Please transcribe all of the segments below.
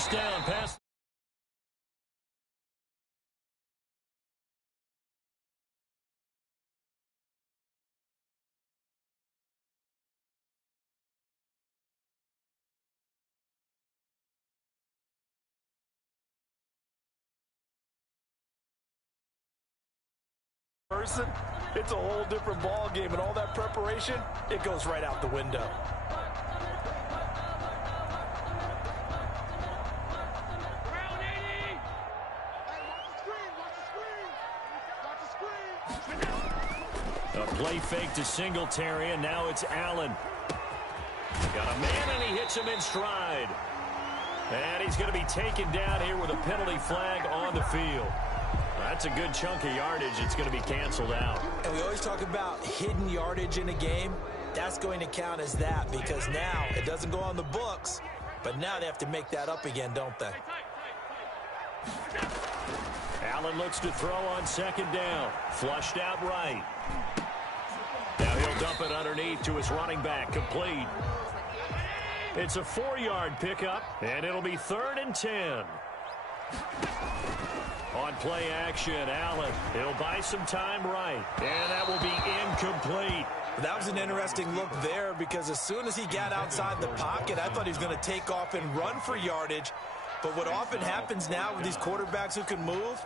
first down pass. Person, it's a whole different ball game, and all that preparation, it goes right out the window. A play fake to Singletary, and now it's Allen. Got a man, and he hits him in stride. And he's going to be taken down here with a penalty flag on the field. That's a good chunk of yardage. It's going to be canceled out. And we always talk about hidden yardage in a game. That's going to count as that because now it doesn't go on the books, but now they have to make that up again, don't they? Allen looks to throw on second down. Flushed out right. Now he'll dump it underneath to his running back. Complete. It's a 4-yard pickup, and it'll be 3rd and 10. On play action, Allen. He'll buy some time right. And that will be incomplete. That was an interesting look there because as soon as he got outside the pocket, I thought he was going to take off and run for yardage. But what often happens now with these quarterbacks who can move,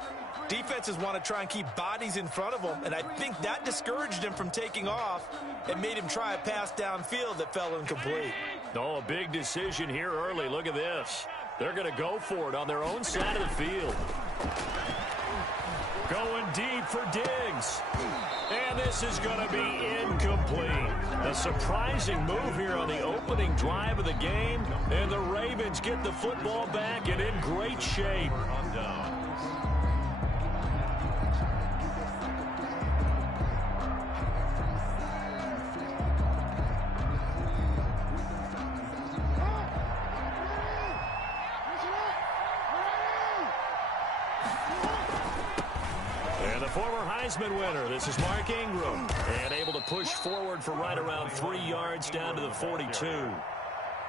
defenses want to try and keep bodies in front of them, and I think that discouraged him from taking off and made him try a pass downfield that fell incomplete. Oh, a big decision here early. Look at this. They're going to go for it on their own side of the field. Going deep for Diggs. And this is going to be incomplete. A surprising move here on the opening drive of the game. And the Ravens get the football back and in great shape. Heisman winner. This is Mark Ingram. And able to push forward for right around 3 yards down to the 42.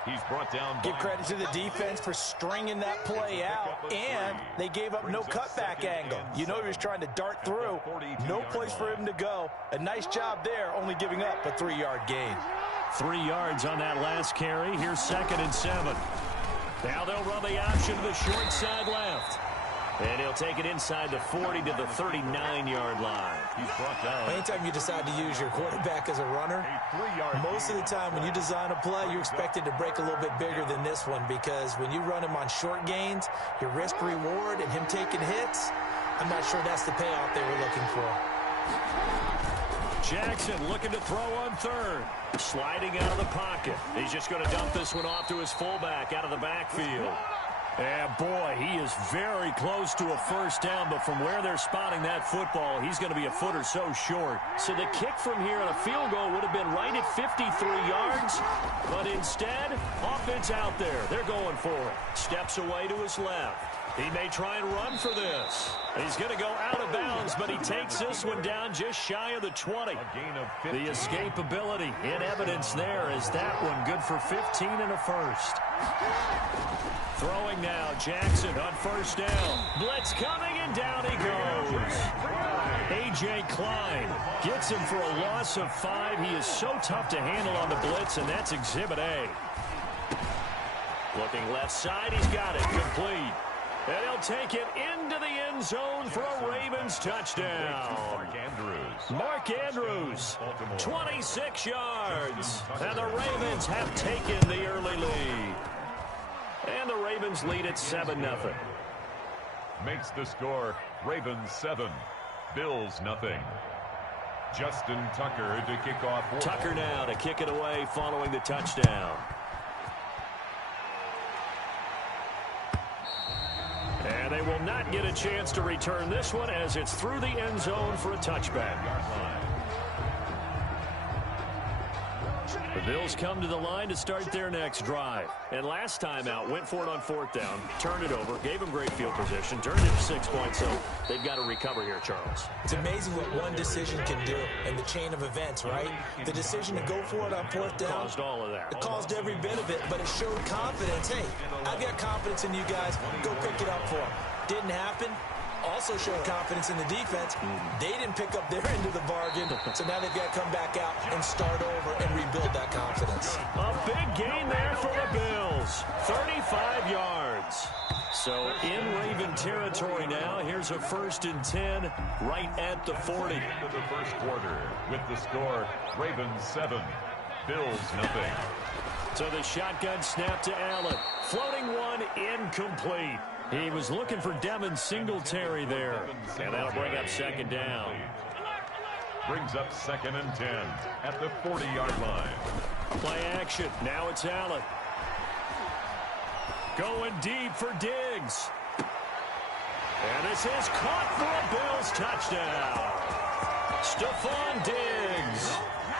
He's brought down. Give credit to the defense for stringing that play out, and they gave up no cutback angle. You know he was trying to dart through. No place for him to go. A nice job there, only giving up a 3-yard gain. 3 yards on that last carry. Here's 2nd and 7. Now they'll run the option to the short side left. And he'll take it inside the 40 to the 39-yard line. He's brought down. Anytime you decide to use your quarterback as a runner, most of the time when you design a play, you're expected to break a little bit bigger than this one because when you run him on short gains, your risk-reward and him taking hits, I'm not sure that's the payoff they were looking for. Jackson looking to throw on 3rd. Sliding out of the pocket. He's just going to dump this one off to his fullback out of the backfield. And boy, he is very close to a first down, but from where they're spotting that football, he's going to be a foot or so short. So the kick from here on a field goal would have been right at 53 yards, but instead, offense out there. They're going for it. Steps away to his left. He may try and run for this. He's going to go out of bounds, but he takes this one down just shy of the 20. The escapability in evidence there is that one good for 15 and a first. Throwing now, Jackson on first down. Blitz coming, and down he goes. A.J. Klein gets him for a loss of 5. He is so tough to handle on the blitz, and that's Exhibit A. Looking left side, he's got it. Complete. And he'll take it into the end zone for a Ravens touchdown. Mark Andrews, 26 yards. And the Ravens have taken the early lead. And the Ravens lead at 7-0. Makes the score Ravens 7, Bills 0. Justin Tucker to kick off. Tucker now to kick it away following the touchdown. And they will not get a chance to return this one as it's through the end zone for a touchback. Bills come to the line to start their next drive. And last time out, went for it on 4th down, turned it over, gave them great field position, turned it to 6 points, so they've got to recover here, Charles. It's amazing what one decision can do in the chain of events, right? The decision to go for it on 4th down. Caused all of that. It caused every bit of it, but it showed confidence. Hey, I've got confidence in you guys. Go pick it up for them. Didn't happen. Also showed confidence in the defense. They didn't pick up their end of the bargain, so now they've got to come back out and start over and rebuild that confidence. A big gain there for the Bills. 35 yards. So in Raven territory now. Here's a 1st and 10 right at the 40. Into the first quarter with the score, Ravens 7, Bills nothing. So the shotgun snap to Allen. Floating one, incomplete. He was looking for Devin Singletary there. And that'll bring up 2nd down. Brings up 2nd and 10 at the 40-yard line. Play action. Now it's Allen. Going deep for Diggs. And this is caught for a Bills touchdown. Stephon Diggs.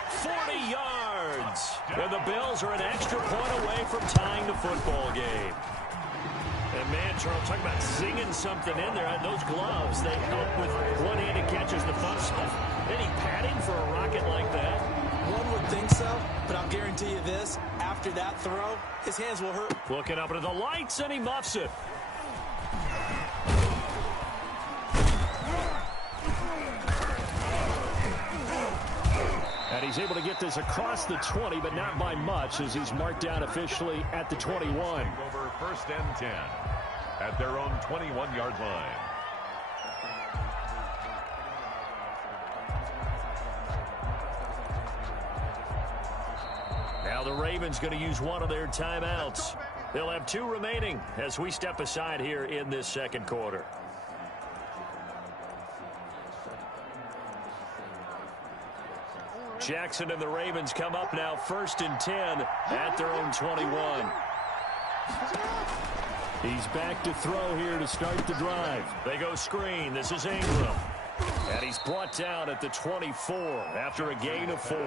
40 yards. And the Bills are an extra point away from tying the football game. And man, Charles, talk about zinging something in there. Those gloves, they help with one-handed catches, the fun stuff. Any padding for a rocket like that? One would think so, but I'll guarantee you this. After that throw, his hands will hurt. Looking up into the lights, and he muffs it. And he's able to get this across the 20, but not by much, as he's marked down officially at the 21. Over 1st and 10 at their own 21-yard line. Now the Ravens going to use one of their timeouts. They'll have 2 remaining as we step aside here in this 2nd quarter. Jackson and the Ravens come up now 1st and 10 at their own 21. He's back to throw here to start the drive. They go screen. This is Ingram. And he's brought down at the 24 after a gain of 4.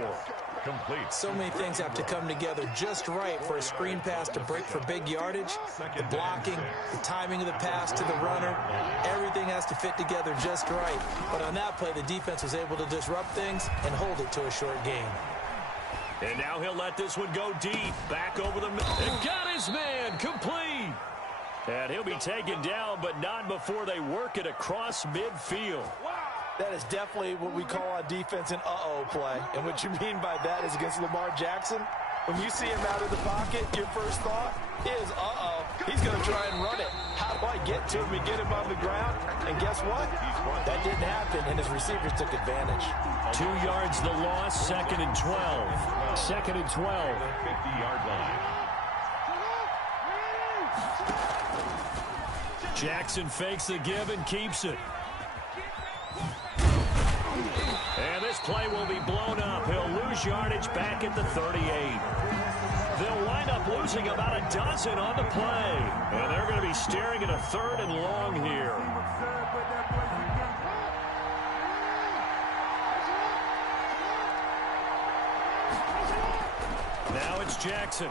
Complete. So many things have to come together just right for a screen pass to break for big yardage. The blocking, the timing of the pass to the runner, everything has to fit together just right. But on that play, the defense was able to disrupt things and hold it to a short gain. And now he'll let this one go deep. Back over the middle. And got his man complete. And he'll be taken down, but not before they work it across midfield. That is definitely what we call on defense an uh-oh play. And what you mean by that is against Lamar Jackson. When you see him out of the pocket, your first thought is, uh-oh, he's going to try and run it. How do I get to him and get him on the ground? And guess what? That didn't happen, and his receivers took advantage. 2 yards the loss, 2nd and 12. 2nd and 12. 50-yard line. Jackson fakes the give and keeps it. And this play will be blown up. He'll lose yardage back at the 38. They'll wind up losing about a dozen on the play. And they're going to be staring at a 3rd and long here. Now it's Jackson.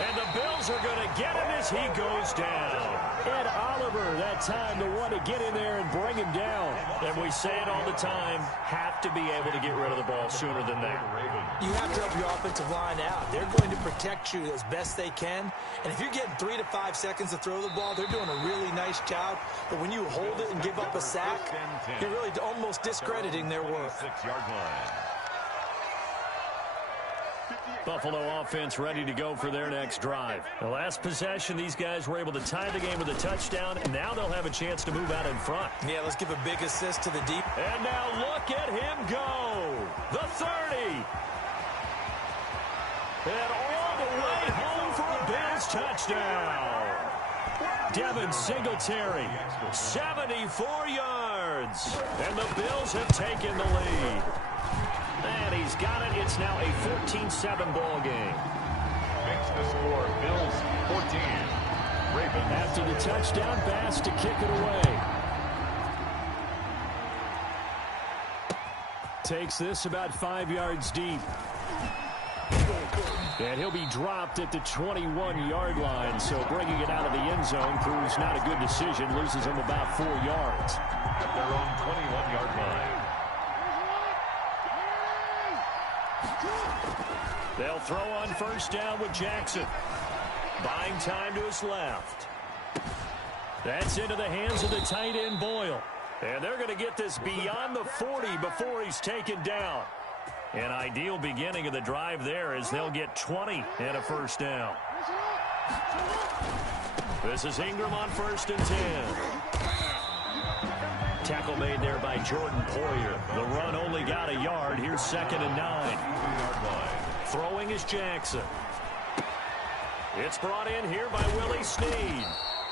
And the Bills are going to get him as he goes down. Ed Oliver, that time, the one to get in there and bring him down. And we say it all the time, have to be able to get rid of the ball sooner than that. You have to help your offensive line out. They're going to protect you as best they can. And if you're getting 3 to 5 seconds to throw the ball, they're doing a really nice job. But when you hold it and give up a sack, you're really almost discrediting their work. 6-yard line. Buffalo offense ready to go for their next drive. The last possession, these guys were able to tie the game with a touchdown, and now they'll have a chance to move out in front. Yeah, let's give a big assist to the deep. And now look at him go. The 30. And all the way home for a Bills touchdown. Devin Singletary, 74 yards. And the Bills have taken the lead. And he's got it. It's now a 14-7 ball game. Makes the score Bills 14. Ravens. After the touchdown, Bass to kick it away. Takes this about 5 yards deep. And he'll be dropped at the 21-yard line. So bringing it out of the end zone proves not a good decision. Loses him about 4 yards. At their own 21-yard line. They'll throw on first down with Jackson. Buying time to his left. That's into the hands of the tight end Boyle. And they're going to get this beyond the 40 before he's taken down. An ideal beginning of the drive there as they'll get 20 and a first down. This is Ingram on 1st and 10. Tackle made there by Jordan Poyer. The run only got a yard. Here's 2nd and 9. Throwing is Jackson. It's brought in here by Willie Snead.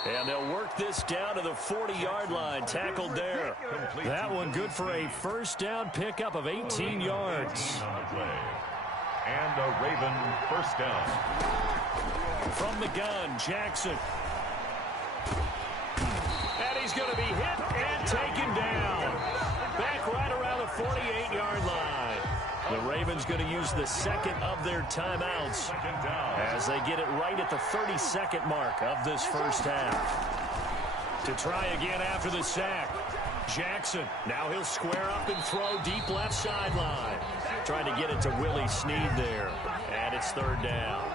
And they'll work this down to the 40-yard line. Tackled there. That one good for a first down pickup of 18 yards. And a Raven first down. From the gun, Jackson. And he's going to be hit and taken down. Back right around the 48-yard line. The Ravens going to use the second of their timeouts as they get it right at the 32nd mark of this first half. To try again after the sack. Jackson, now he'll square up and throw deep left sideline. Trying to get it to Willie Snead there. And it's 3rd down.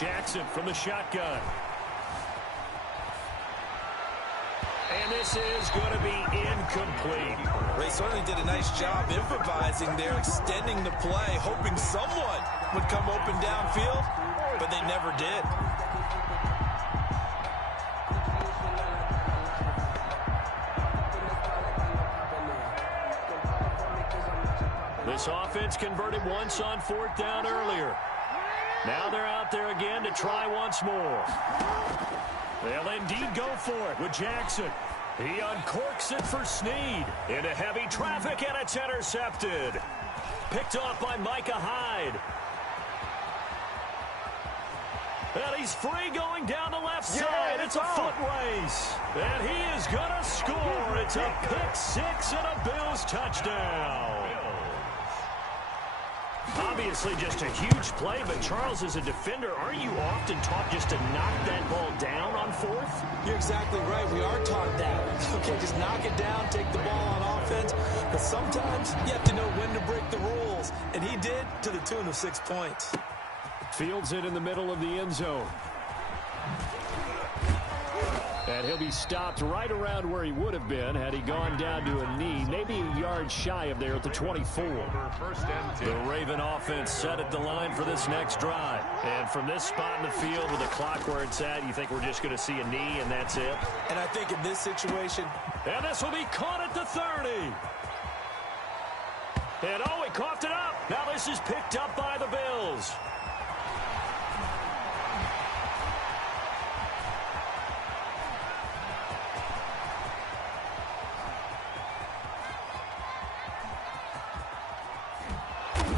Jackson from the shotgun. And this is going to be incomplete. Ray certainly did a nice job improvising there, extending the play, hoping someone would come open downfield, but they never did. This offense converted once on 4th down earlier. Now they're out there again to try once more. They'll indeed go for it with Jackson. He uncorks it for Snead. Into heavy traffic, and it's intercepted. Picked off by Micah Hyde. And he's free going down the left side. It's a foot race. And he is going to score. It's a pick 6 and a Bills touchdown. Obviously just a huge play, but Charles, as a defender, aren't you often taught just to knock that ball down on 4th? You're exactly right. We are taught that. Okay, just knock it down, take the ball on offense. But sometimes you have to know when to break the rules. And he did to the tune of 6 points. Fields it in the middle of the end zone. And he'll be stopped right around where he would have been had he gone down to a knee, maybe a yard shy of there at the 24. The Raven offense set at the line for this next drive. And from this spot in the field with the clock where it's at, you think we're just going to see a knee and that's it? And I think in this situation... And this will be caught at the 30. And oh, he coughed it up. Now this is picked up by the Bills.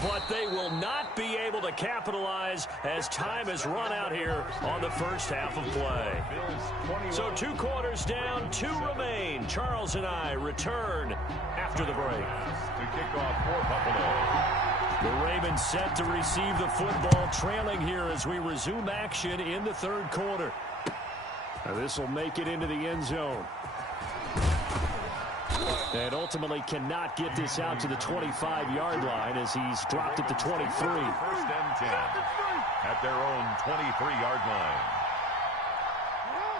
But they will not be able to capitalize as time has run out here on the first half of play. So 2 quarters down, 2 remain. Charles and I return after the break. To kick off for Buffalo. The Ravens set to receive the football, trailing here as we resume action in the 3rd quarter. Now this will make it into the end zone. And ultimately cannot get this out to the 25-yard line as he's dropped at the 23. 1st and 10 at their own 23-yard line.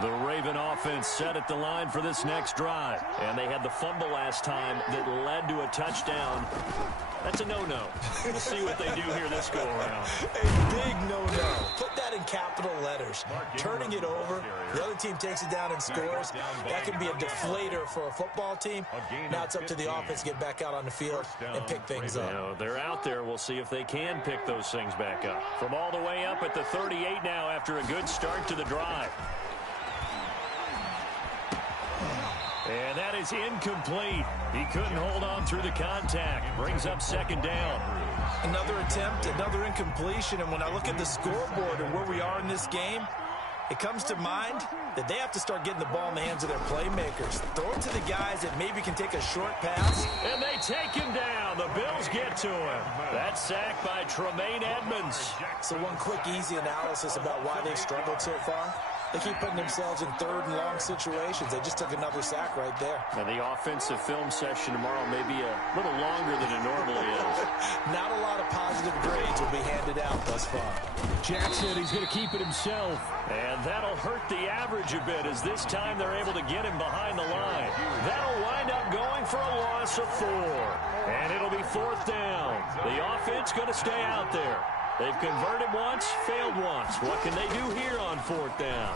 The Raven offense set at the line for this next drive. And they had the fumble last time that led to a touchdown. That's a no-no. We'll see what they do here this go-around. A big no-no. Put that in capital letters. Turning it over, the other team takes it down and scores. That can be a deflator for a football team. Now it's up to the offense to get back out on the field and pick things up. You know, they're out there. We'll see if they can pick those things back up. From all the way up at the 38 now after a good start to the drive. And that is incomplete. He couldn't hold on through the contact. Brings up 2nd down. Another attempt, another incompletion. And when I look at the scoreboard and where we are in this game, it comes to mind that they have to start getting the ball in the hands of their playmakers. Throw it to the guys that maybe can take a short pass. And they take him down. The Bills get to him. That sack by Tremaine Edmonds. So one quick, easy analysis about why they've struggled so far. They keep putting themselves in third and long situations. They just took another sack right there. And the offensive film session tomorrow may be a little longer than it normally is. Not a lot of positive grades will be handed out thus far. Jackson, he's going to keep it himself. And that'll hurt the average a bit as this time they're able to get him behind the line. That'll wind up going for a loss of 4. And it'll be 4th down. The offense going to stay out there. They've converted once, failed once. What can they do here on 4th down?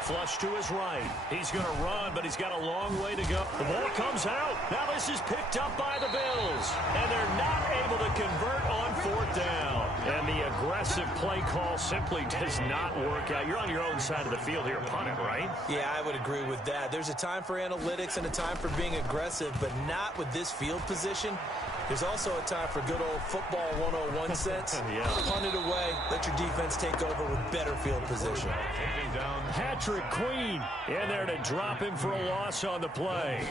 Flush to his right. He's going to run, but he's got a long way to go. The ball comes out. Now this is picked up by the Bills. And they're not able to convert on 4th down. And the aggressive play call simply does not work out. You're on your own side of the field here, punting, right? Yeah, I would agree with that. There's a time for analytics and a time for being aggressive, but not with this field position. There's also a time for good old football 101 sense. Yeah. Punt it away. Let your defense take over with better field position. Patrick Queen in there to drop him for a loss on the play.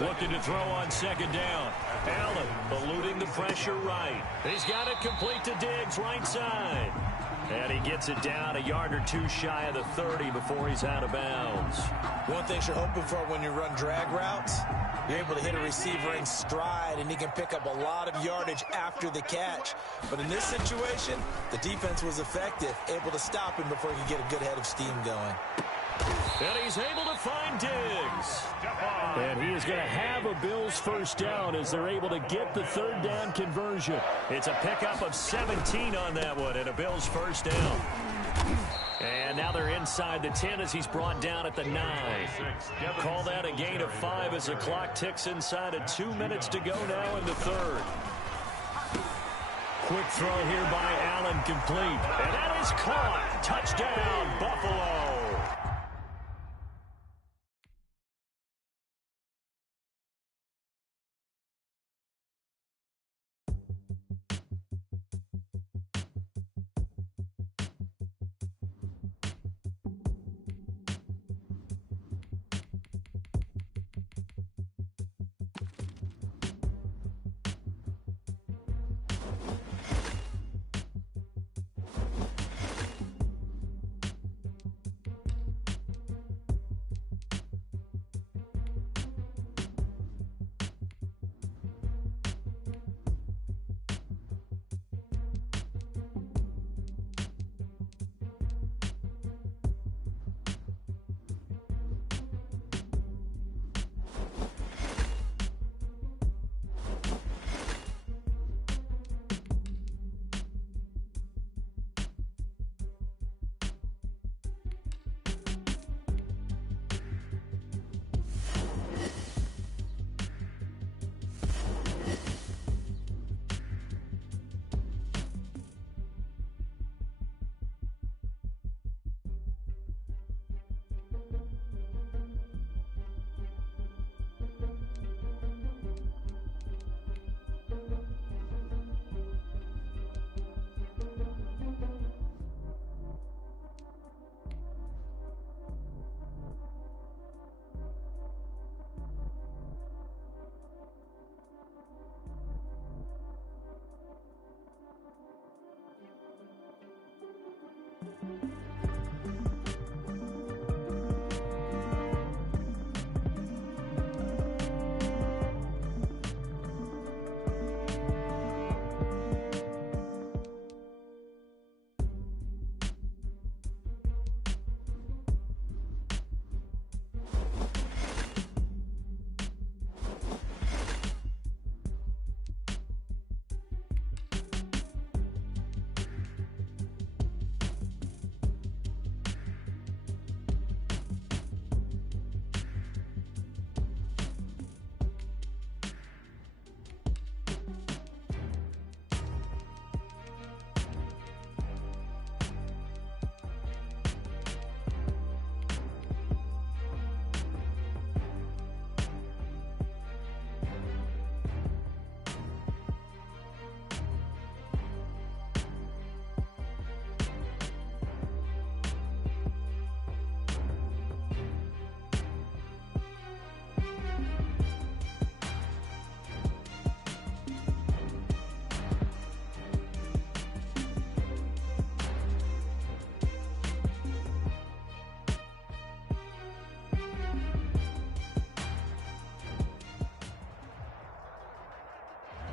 Looking to throw on 2nd down. Allen eluding the pressure right. He's got it complete to Diggs right side. And he gets it down a yard or 2 shy of the 30 before he's out of bounds. One thing you're hoping for when you run drag routes, you're able to hit a receiver in stride, and he can pick up a lot of yardage after the catch. But in this situation, the defense was effective, able to stop him before he could get a good head of steam going. And he's able to find Diggs. And he is going to have a Bills 1st down as they're able to get the 3rd down conversion. It's a pickup of 17 on that one and a Bills 1st down. And now they're inside the 10 as he's brought down at the 9. Call that a gain of 5 as the clock ticks inside of 2 minutes to go now in the 3rd. Quick throw here by Allen, complete. And that is caught. Touchdown, Buffalo.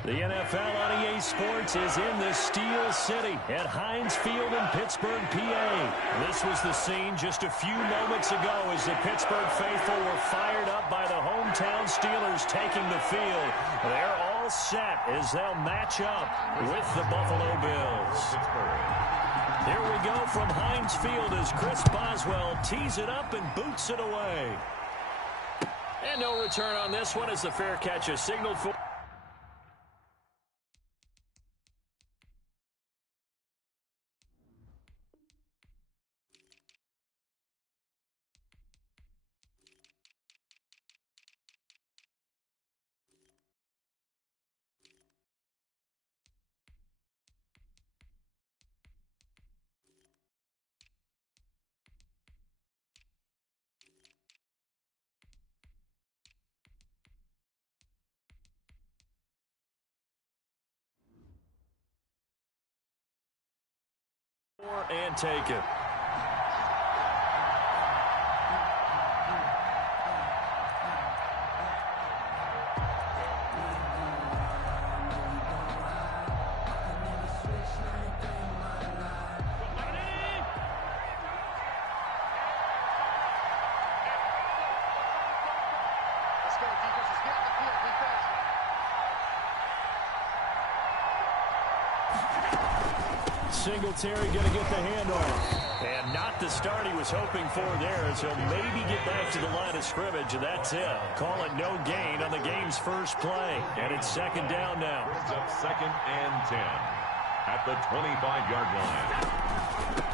The NFL on EA Sports is in the Steel City at Heinz Field in Pittsburgh, PA. This was the scene just a few moments ago as the Pittsburgh faithful were fired up by the hometown Steelers taking the field. They're all set as they'll match up with the Buffalo Bills. Here we go from Heinz Field as Chris Boswell tees it up and boots it away. And no return on this one as the fair catch is signaled for. And take it. Singletary going to get the handoff. And not the start he was hoping for there, as he'll maybe get back to the line of scrimmage, and that's it. Call it no gain on the game's first play. And it's second down now. It's up 2nd and 10 at the 25-yard line.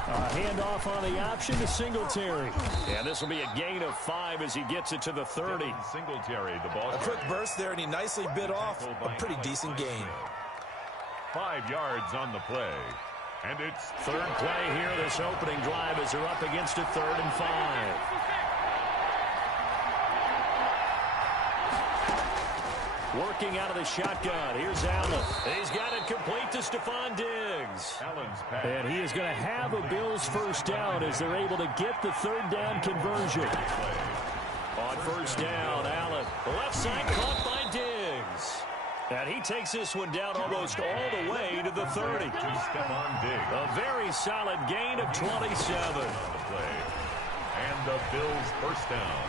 A handoff on the option to Singletary. And this will be a gain of 5 as he gets it to the 30. Singletary, the ball. A quick burst there, and he nicely bit off a pretty decent gain. 5 yards on the play. And it's third play here this opening drive as they're up against a 3rd and 5. Working out of the shotgun. Here's Allen. He's got it complete to Stephon Diggs. And he is going to have a Bills first down as they're able to get the 3rd down conversion. On first down, Allen. Left side caught by Diggs. And he takes this one down almost all the way to the 30. To Stephon Diggs. A very solid gain of 27. And the Bills first down.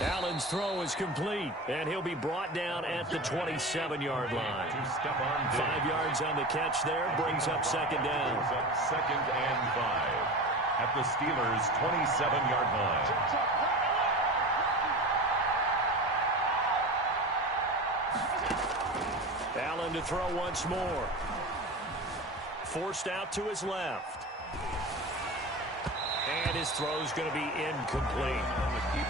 Allen's throw is complete, and he'll be brought down at the 27-yard line. To Stephon Diggs. 5 yards on the catch there, brings up second down. Brings up 2nd and 5 at the Steelers' 27-yard line. Allen to throw once more. Forced out to his left. And his throw's going to be incomplete.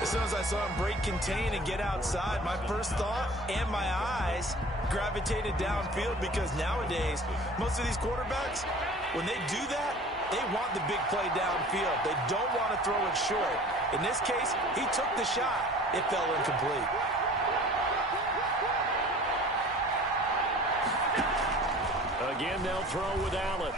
As soon as I saw him break contain and get outside, my first thought and my eyes gravitated downfield, because nowadays, most of these quarterbacks, when they do that, they want the big play downfield. They don't want to throw it short. In this case, he took the shot. It fell incomplete. Again, they'll throw with Allen.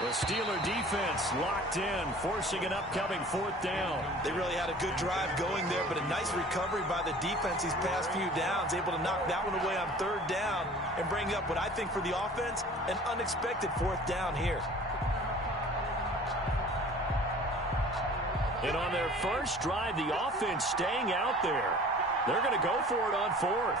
The Steeler defense locked in, forcing an upcoming 4th down. They really had a good drive going there, but a nice recovery by the defense these past few downs, able to knock that one away on 3rd down and bring up what I think for the offense, an unexpected 4th down here. And on their first drive, the offense staying out there. They're going to go for it on 4th.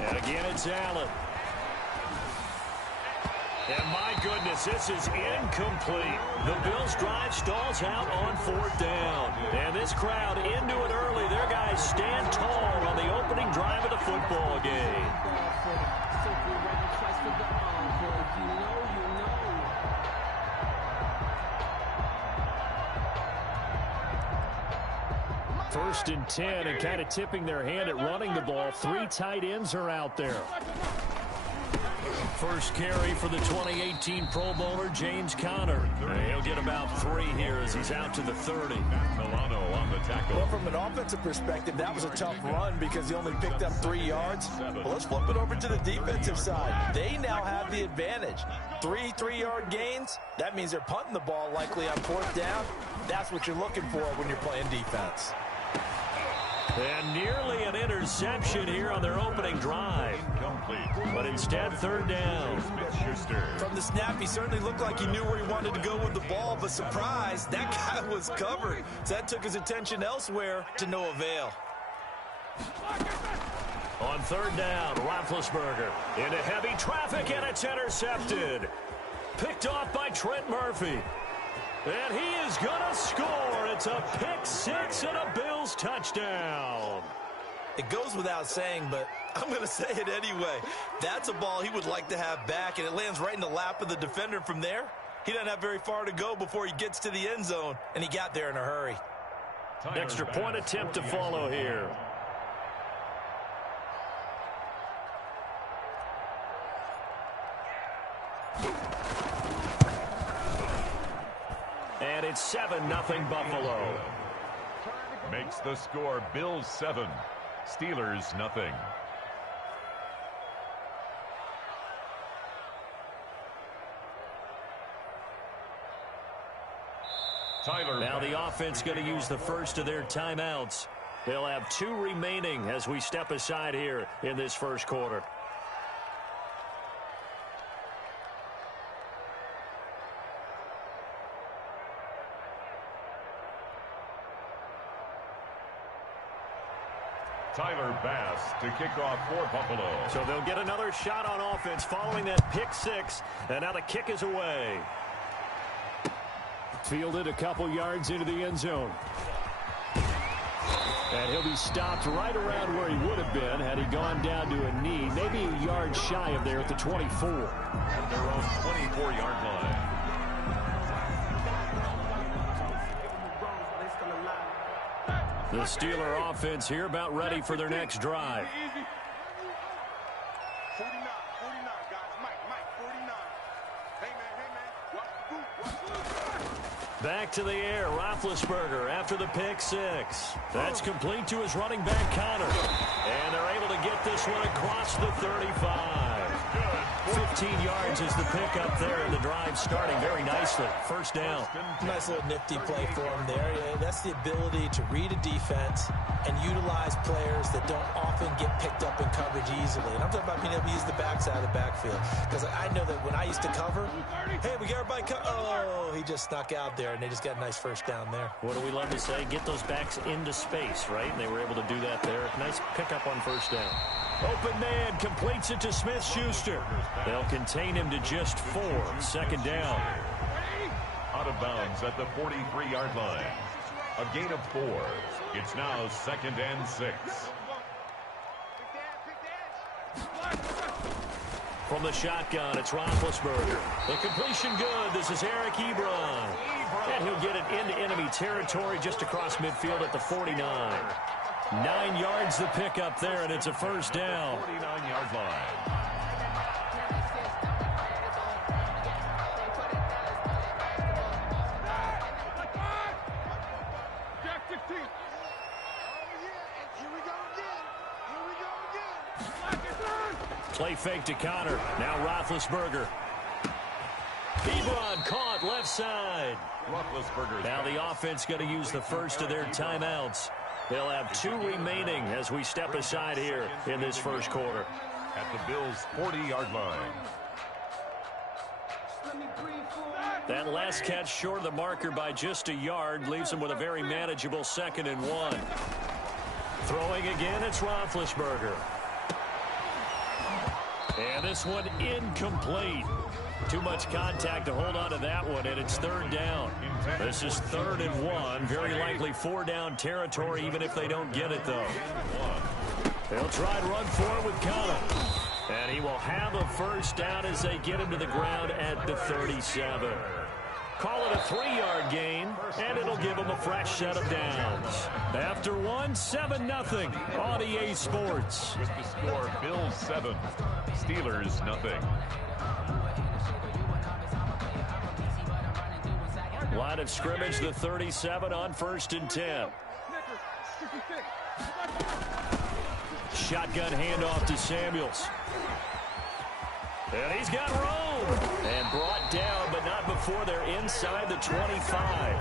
And again, it's Allen. And my goodness, this is incomplete. The Bills' drive stalls out on 4th down. And this crowd into it early. Their guys stand tall on the opening drive of the football game. 1st and 10, and kind of tipping their hand at running the ball. 3 tight ends are out there. First carry for the 2018 Pro Bowler, James Conner. He'll get about 3 here as he's out to the 30. Milano on the tackle. Well, from an offensive perspective, that was a tough run because he only picked up 3 yards. Well, let's flip it over to the defensive side. They now have the advantage. 3 3-yard gains. That means they're punting the ball likely on 4th down. That's what you're looking for when you're playing defense. And nearly an interception here on their opening drive. But instead, 3rd down. From the snap, he certainly looked like he knew where he wanted to go with the ball, but surprise, that guy was covered. So that took his attention elsewhere to no avail. On 3rd down, Roethlisberger into heavy traffic, and it's intercepted. Picked off by Trent Murphy. And he is going to score. It's a pick 6 and a Bills touchdown. It goes without saying, but I'm going to say it anyway. That's a ball he would like to have back, and it lands right in the lap of the defender from there. He doesn't have very far to go before he gets to the end zone, and he got there in a hurry. Extra point attempt to follow here. And it's 7-0 Buffalo. Makes the score Bills 7, Steelers nothing. Now the offense going to use the first of their timeouts. They'll have 2 remaining as we step aside here in this first quarter. Tyler Bass to kick off for Buffalo. So they'll get another shot on offense following that pick 6, and now the kick is away. Fielded a couple yards into the end zone. And he'll be stopped right around where he would have been had he gone down to a knee, maybe a yard shy of there at the 24. At their own 24-yard line. The Steeler offense here about ready for their next drive. 49, guys. Mike, 49. Hey, man. Back to the air, Roethlisberger after the pick 6. That's complete to his running back, Conner. And they're able to get this one across the 35. 15 yards is the pickup there, and the drive starting very nicely. First down. Nice little nifty play for him there. That's the ability to read a defense and utilize players that don't often get picked up in coverage easily. And I'm talking about being able to use the backside of the backfield. Because I know that when I used to cover, hey, we got everybody oh, he just snuck out there, and they just got a nice first down there. What do we love to say? Get those backs into space, right? And they were able to do that there. Nice pickup on first down. Open man completes it to Smith-Schuster. They'll contain him to just 4. Second down. Out of bounds at the 43-yard line. A gain of 4. It's now 2nd and 6. From the shotgun, it's Roethlisberger. The completion good. This is Eric Ebron. And he'll get it into enemy territory just across midfield at the 49. 9 yards the pickup there, and it's a first down. 49-yard line. Play fake to Conner. Now Roethlisberger. Ebron caught left side. Now the offense going to use the first of their timeouts. They'll have 2 remaining as we step aside here in this first quarter. At the Bills' 40-yard line. That last catch short of the marker by just a yard leaves them with a very manageable 2nd and 1. Throwing again, it's Roethlisberger. And this one incomplete. Too much contact to hold on to that one, and it's 3rd down. This is 3rd and 1. Very likely 4-down territory, even if they don't get it, though. They'll try and run for it with Conner. And he will have a first down as they get him to the ground at the 37. Call it a 3-yard gain, and it'll give them a fresh set of downs. After one, 7-0 on EA Sports. With the score, Bills 7, Steelers nothing. Line of scrimmage, the 37 on 1st and 10. Shotgun handoff to Samuels. And he's got room. And brought down, but not before they're inside the 25.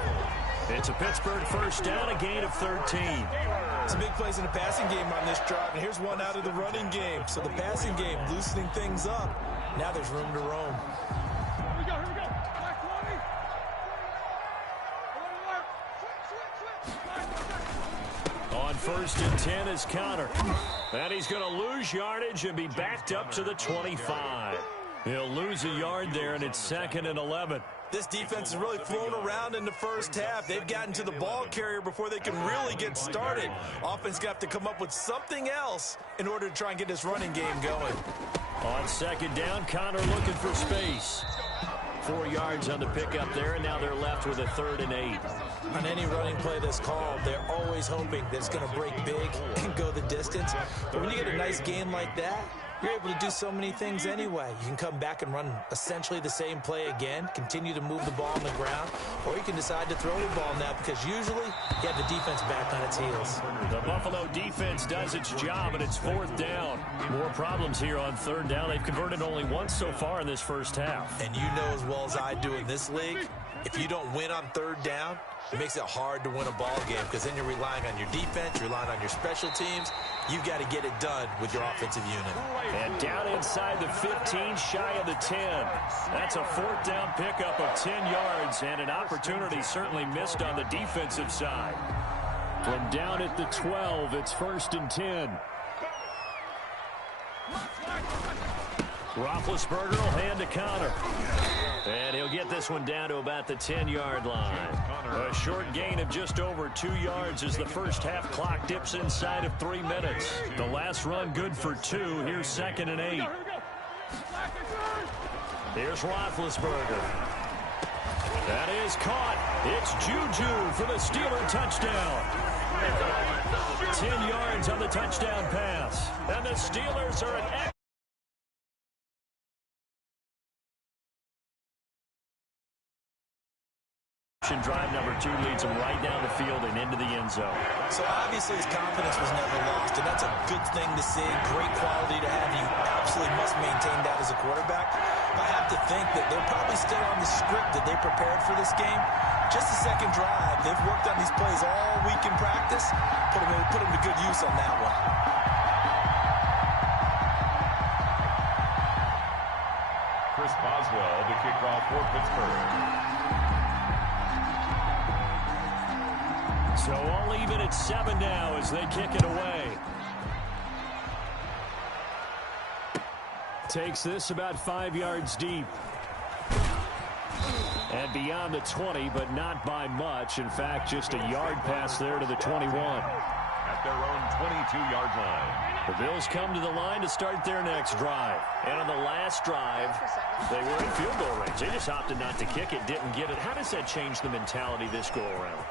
It's a Pittsburgh first down, a gain of 13. Some big plays in the passing game on this drive, and here's one out of the running game. So the passing game loosening things up. Now there's room to roam. Here we go. Black 20. On 1st and 10 is Connor. And he's going to lose yardage and be backed up to the 25. He'll lose a yard there, and it's 2nd and 11. This defense has really flown around in the first half. They've gotten to the ball carrier before they can really get started. Offense got to come up with something else in order to try and get this running game going. On 2nd down, Connor looking for space. 4 yards on the pickup there, and now they're left with a 3rd and 8. On any running play that's called, they're always hoping that it's going to break big and go the distance. But when you get a nice game like that, you're able to do so many things anyway. You can come back and run essentially the same play again, continue to move the ball on the ground, or you can decide to throw the ball now because usually you have the defense back on its heels. The Buffalo defense does its job, and it's 4th down. More problems here on 3rd down. They've converted only once so far in this first half. And you know as well as I do in this league, if you don't win on 3rd down, it makes it hard to win a ball game because then you're relying on your defense, you're relying on your special teams. You've got to get it done with your offensive unit. And down inside the 15, shy of the 10. That's a 4th down pickup of 10 yards and an opportunity certainly missed on the defensive side. From down at the 12, it's 1st and 10. Roethlisberger will hand to Connor. And he'll get this one down to about the 10-yard line. A short gain of just over 2 yards as the first half clock dips inside of 3 minutes. The last run good for 2. Here's 2nd and 8. Here's Roethlisberger. That is caught. It's Juju for the Steeler touchdown. 10 yards on the touchdown pass. And the Steelers are an drive number 2 leads him right down the field and into the end zone. So obviously his confidence was never lost, and that's a good thing to see. Great quality to have. You absolutely must maintain that as a quarterback. I have to think that they're probably still on the script that they prepared for this game. Just the second drive. They've worked on these plays all week in practice. Put them to good use on that one. Chris Boswell to kick off for Pittsburgh. So all even at 7 now as they kick it away. Takes this about 5 yards deep. And beyond the 20, but not by much. In fact, just a yard pass there to the 21. At their own 22-yard line. The Bills come to the line to start their next drive. And on the last drive, they were in field goal range. They just opted not to kick it, didn't get it. How does that change the mentality this go-around?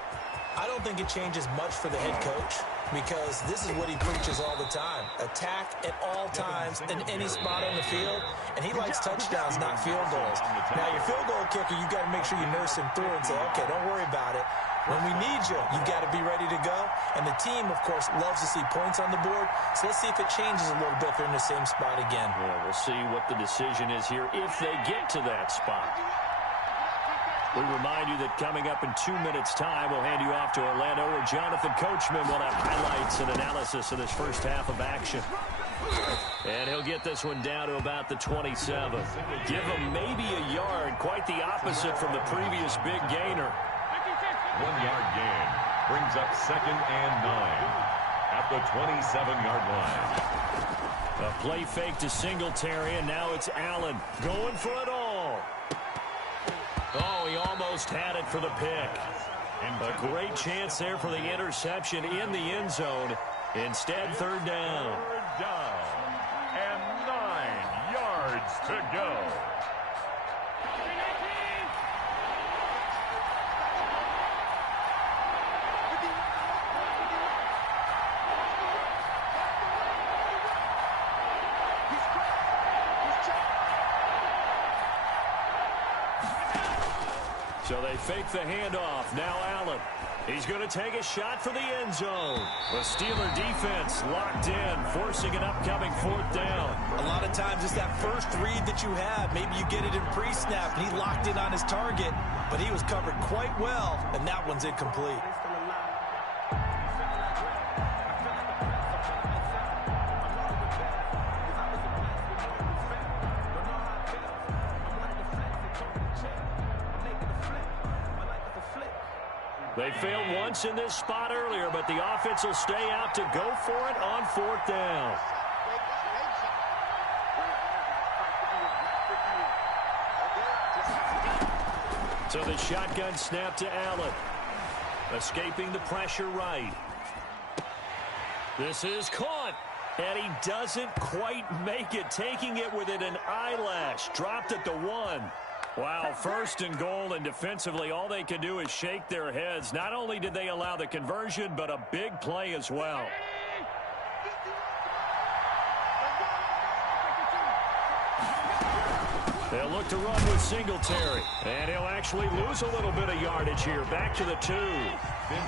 I don't think it changes much for the head coach because this is what he preaches all the time. Attack at all times in any spot on the field, and he likes touchdowns, not field goals. Now, your field goal kicker, you've got to make sure you nurse him through and say, okay, don't worry about it. When we need you, you've got to be ready to go. And the team, of course, loves to see points on the board. So let's see if it changes a little bit if they're in the same spot again. Yeah, we'll see what the decision is here if they get to that spot. We remind you that coming up in 2 minutes' time, we'll hand you off to Orlando, where Jonathan Coachman will have highlights and analysis of this first half of action. And he'll get this one down to about the 27. Give him maybe a yard, quite the opposite from the previous big gainer. 1 yard gain brings up 2nd and 9 at the 27-yard line. A play fake to Singletary, and now it's Allen going for it all. Oh, he almost had it for the pick. A great chance there for the interception in the end zone. Instead, 3rd down. 3rd down and 9 yards to go. So they fake the handoff. Now Allen. He's going to take a shot for the end zone. The Steeler defense locked in, forcing an upcoming 4th down. A lot of times it's that first read that you have. Maybe you get it in pre-snap, and he locked in on his target, but he was covered quite well, and that one's incomplete. They failed once in this spot earlier, but the offense will stay out to go for it on 4th down. So the shotgun snap to Allen. Escaping the pressure right. This is caught. And he doesn't quite make it, taking it within an eyelash. Dropped at the 1. Wow, 1st and goal, and defensively all they can do is shake their heads. Not only did they allow the conversion, but a big play as well. They'll look to run with Singletary, and he'll actually lose a little bit of yardage here. Back to the 2.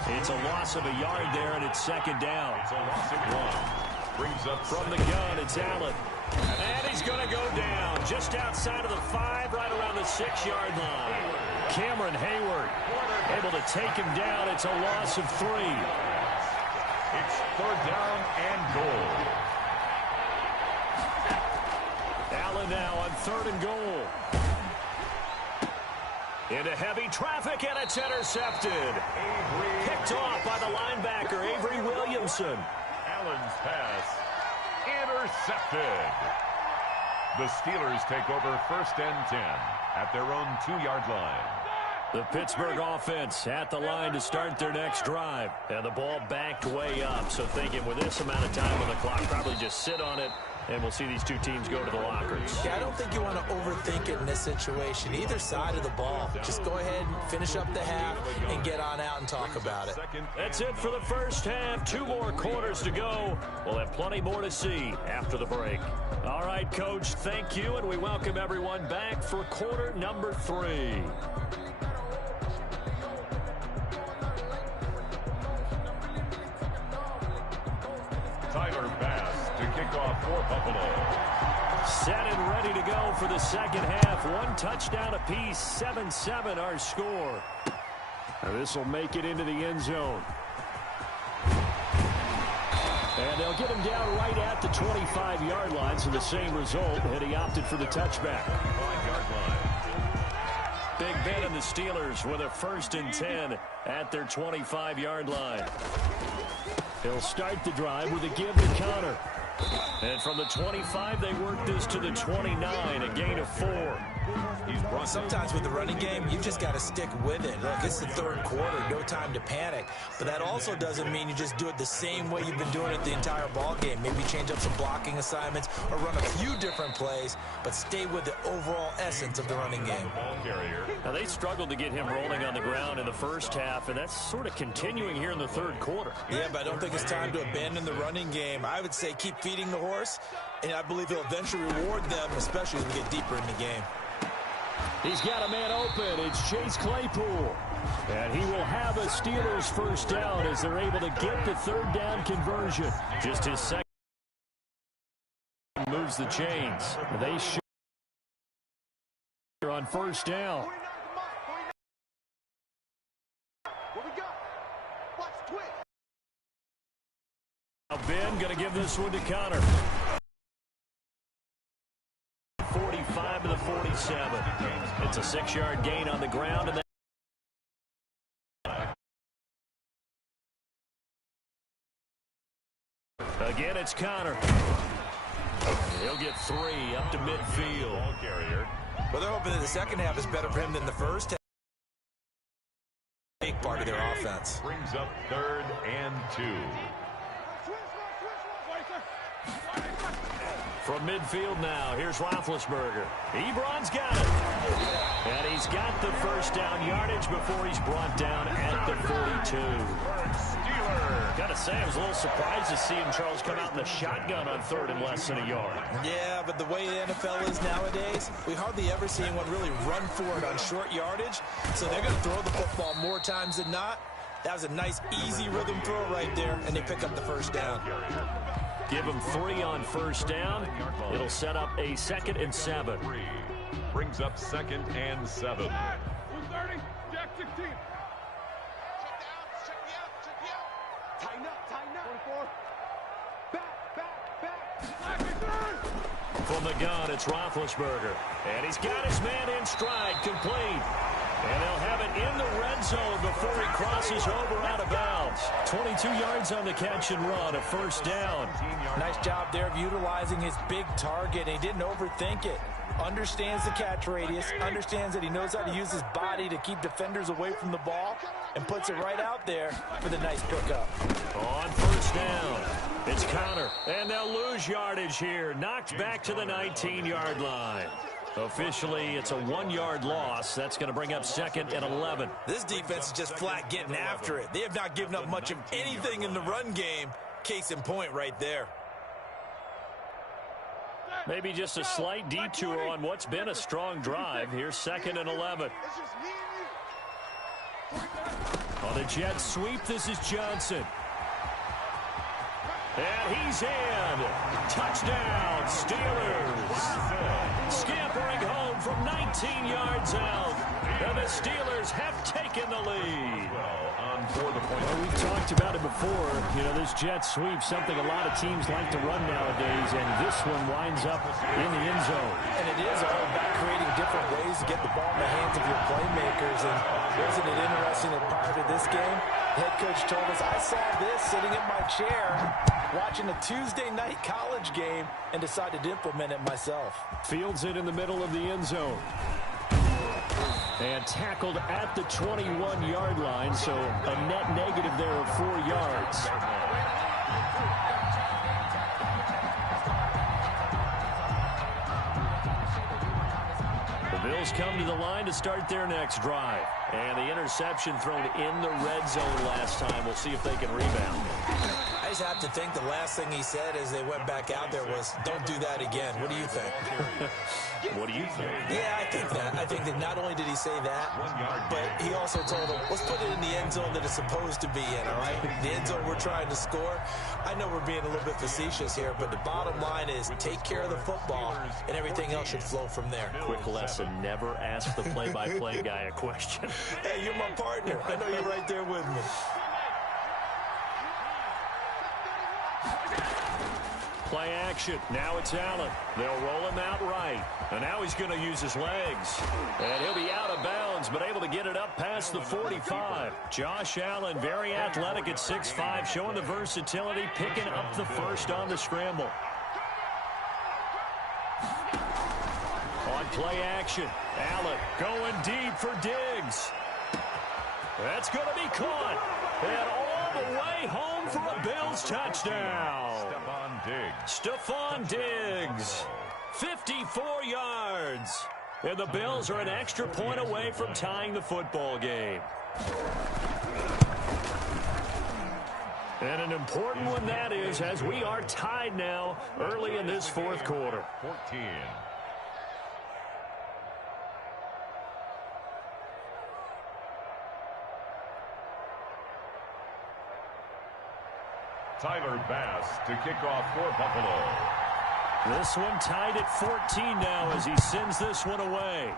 It's a loss of a yard there, and it's 2nd down. It's a loss of 1. Brings up from the gun, it's Allen. And he's going to go down just outside of the 5, right around the 6-yard line. Cameron Hayward able to take him down. It's a loss of 3. It's 3rd down and goal. Allen now on 3rd and goal. Into heavy traffic, and it's intercepted. Picked off by the linebacker, Avery Williamson. Allen's pass intercepted. The Steelers take over 1st and 10 at their own 2-yard line. The Pittsburgh offense at the line to start their next drive. And the ball backed way up, so thinking with this amount of time on the clock, probably just sit on it, and we'll see these two teams go to the lockers. Yeah, I don't think you want to overthink it in this situation. Either side of the ball. Just go ahead and finish up the half and get on out and talk about it. That's it for the first half. 2 more quarters to go. We'll have plenty more to see after the break. All right, Coach, thank you, and we welcome everyone back for quarter number 3. Tyler Bass to kick off for Buffalo. Set and ready to go for the 2nd half. 1 touchdown apiece, 7-7 our score. Now this will make it into the end zone. And they'll get him down right at the 25-yard line, so the same result, and he opted for the touchback. 5-yard line. Big Ben and the Steelers with a 1st and 10 at their 25-yard line. He'll start the drive with a give to Connor. And from the 25, they work this to the 29, a gain of 4. Sometimes with the running game, you just got to stick with it. Look, it's the 3rd quarter, no time to panic. But that also doesn't mean you just do it the same way you've been doing it the entire ball game. Maybe change up some blocking assignments or run a few different plays, but stay with the overall essence of the running game. Now, they struggled to get him rolling on the ground in the 1st half, and that's sort of continuing here in the 3rd quarter. Yeah, but I don't think it's time to abandon the running game. I would say keep feeding the horse, and I believe he'll eventually reward them, especially as we get deeper in the game. He's got a man open. It's Chase Claypool. And he will have a Steelers 1st down as they're able to get the 3rd down conversion. Just his 2nd moves the chains. They shoot on 1st down. Now Ben going to give this one to Connor. 45 to the 47. It's a 6-yard gain on the ground. And again, it's Connor. He'll get 3 up to midfield. Ball carrier. Well, they're hoping that the 2nd half is better for him than the 1st half. Big part of their offense. Brings up 3rd and 2. From midfield now, here's Roethlisberger. Ebron's got it. And he's got the 1st down yardage before he's brought down at the 42. Steelers Gotta say, I was a little surprised to see him, Charles, come out in the shotgun on third and less than a yard. Yeah, but the way the NFL is nowadays, we hardly ever see anyone really run for it on short yardage. So they're going to throw the football more times than not. That was a nice, easy rhythm throw right there, and they pick up the first down. Give him 3 on first down. It'll set up a 2nd and 7. Brings up 2nd and 7. 230, Jack 16. Tighten up. 24. Back. From the gun, it's Roethlisberger. And he's got his man in stride, complete. And they'll have it in the red zone before he crosses over out of bounds. 22 yards on the catch and run, a first down. Nice job there of utilizing his big target. He didn't overthink it. Understands the catch radius, understands that he knows how to use his body to keep defenders away from the ball, and puts it right out there for the nice pickup. On first down, it's Connor, and they'll lose yardage here. Knocked back to the 19-yard line. Officially, it's a 1-yard loss. That's going to bring up 2nd and 11. This defense is just flat getting after it. They have not given up much of anything in the run game. Case in point right there. Maybe just a slight detour on what's been a strong drive. Here's 2nd and 11. On the jet sweep, this is Johnson. And he's in. Touchdown, Steelers. Scampering home from 19 yards out. And the Steelers have taken the lead. Well, we've talked about it before. You know, this jet sweep, something a lot of teams like to run nowadays, and this one winds up in the end zone. And it is all about creating different ways to get the ball in the hands of your playmakers. And wasn't it interesting that prior to this game, the head coach told us, I saw this sitting in my chair watching a Tuesday night college game and decided to implement it myself. Fields it in the middle of the end zone. And tackled at the 21-yard line, so a net negative there of 4 yards. The Bills come to the line to start their next drive. And the interception thrown in the red zone last time. We'll see if they can rebound. I just have to think the last thing he said as they went back out there was, don't do that again. What do you think? What do you think? Yeah, I think that. I think that not only did he say that, but he also told them, let's put it in the end zone that it's supposed to be in, all right? The end zone we're trying to score. I know we're being a little bit facetious here, but the bottom line is take care of the football, and everything else should flow from there. Quick lesson, never ask the play-by-play guy a question. Hey, you're my partner. I know you're right there with me. Play action. Now it's Allen. They'll roll him out right. And now he's going to use his legs. And he'll be out of bounds, but able to get it up past the 45. Josh Allen, very athletic at 6'5", showing the versatility, picking up the first on the scramble. On play action, Allen going deep for Diggs. That's going to be caught. And all the way home for a Bills touchdown. Stephon Diggs, 54 yards. And the Bills are an extra point away from tying the football game. And an important one that is, as we are tied now early in this fourth quarter. 14. Tyler Bass to kick off for Buffalo. This one tied at 14 now as he sends this one away.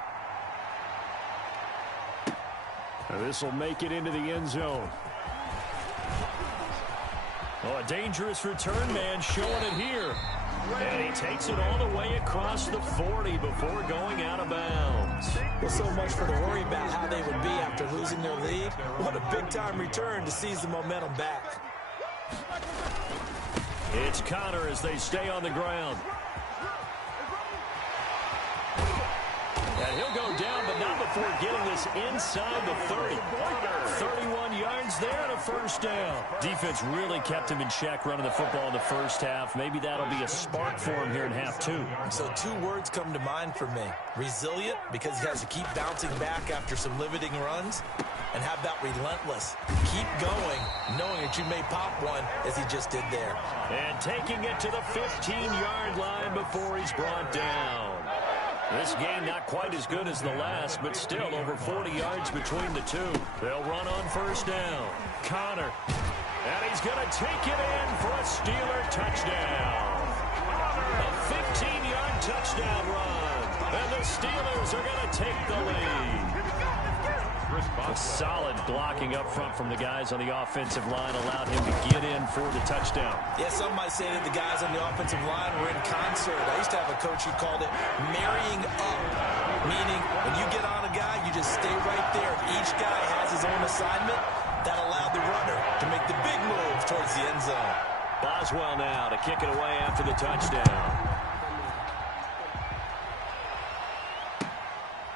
This will make it into the end zone. Oh, a dangerous return man showing it here. And he takes it all the way across the 40 before going out of bounds. Well, so much for the worry about how they would be after losing their lead. What a big-time return to seize the momentum back. It's Connor as they stay on the ground. And he'll go down, but not before getting this inside the 30. 31 yards there and a first down. Defense really kept him in check running the football in the first half. Maybe that'll be a spark for him here in half two. So 2 words come to mind for me. Resilient, because he has to keep bouncing back after some limiting runs. And how about relentless? keep going, knowing that you may pop one, as he just did there. And taking it to the 15-yard line before he's brought down. This game not quite as good as the last, but still over 40 yards between the two. They'll run on first down. Connor. And he's going to take it in for a Steeler touchdown. A 15-yard touchdown run. And the Steelers are going to take the lead. A solid blocking up front from the guys on the offensive line allowed him to get in for the touchdown. Yeah, some might say that the guys on the offensive line were in concert. I used to have a coach who called it marrying up, meaning when you get on a guy, you just stay right there. Each guy has his own assignment. That allowed the runner to make the big move towards the end zone. Boswell now to kick it away after the touchdown.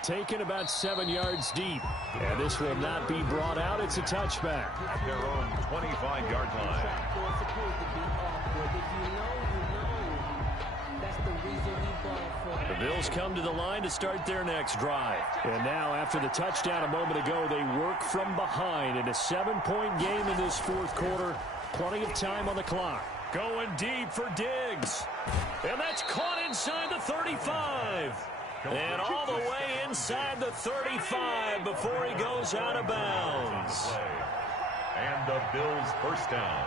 Taken about 7 yards deep. And this will not be brought out. It's a touchback. At their own 25-yard line. The Bills come to the line to start their next drive. And now, after the touchdown a moment ago, they work from behind in a 7-point game in this fourth quarter. Plenty of time on the clock. Going deep for Diggs. And that's caught inside the 35. And all the way inside the 35 before he goes out of bounds. And the Bills first down.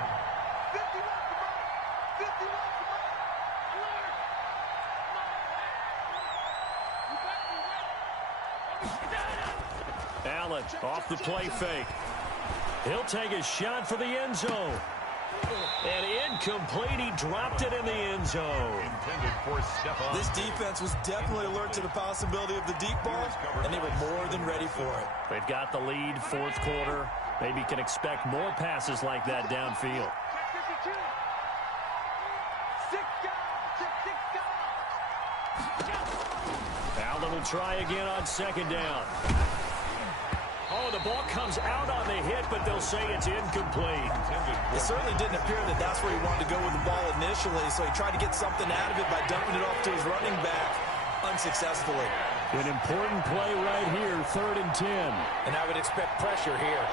Allen off the play fake. He'll take a shot for the end zone. And incomplete. He dropped it in the end zone. Intended for Stephon. This defense was definitely alert to the possibility of the deep ball, and they were more than ready for it. They've got the lead, fourth quarter. Maybe can expect more passes like that downfield. Allen will try again on second down. Oh, the ball comes out on the hit, but they'll say it's incomplete. It certainly didn't appear that that's where he wanted to go with the ball initially, so he tried to get something out of it by dumping it off to his running back unsuccessfully. An important play right here, 3rd and 10. And I would expect pressure here.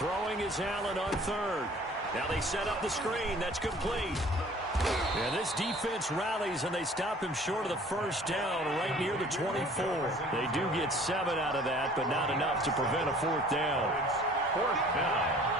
Throwing is Allen on 3rd. Now they set up the screen. That's complete. And this defense rallies, and they stop him short of the first down right near the 24. They do get 7 out of that, but not enough to prevent a 4th down. 4th down.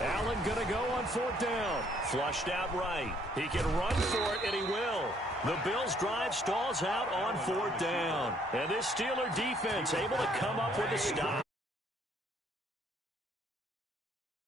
Allen going to go on 4th down. Flushed out right. He can run for it, and he will. The Bills' drive stalls out on 4th down. And this Steeler defense able to come up with a stop.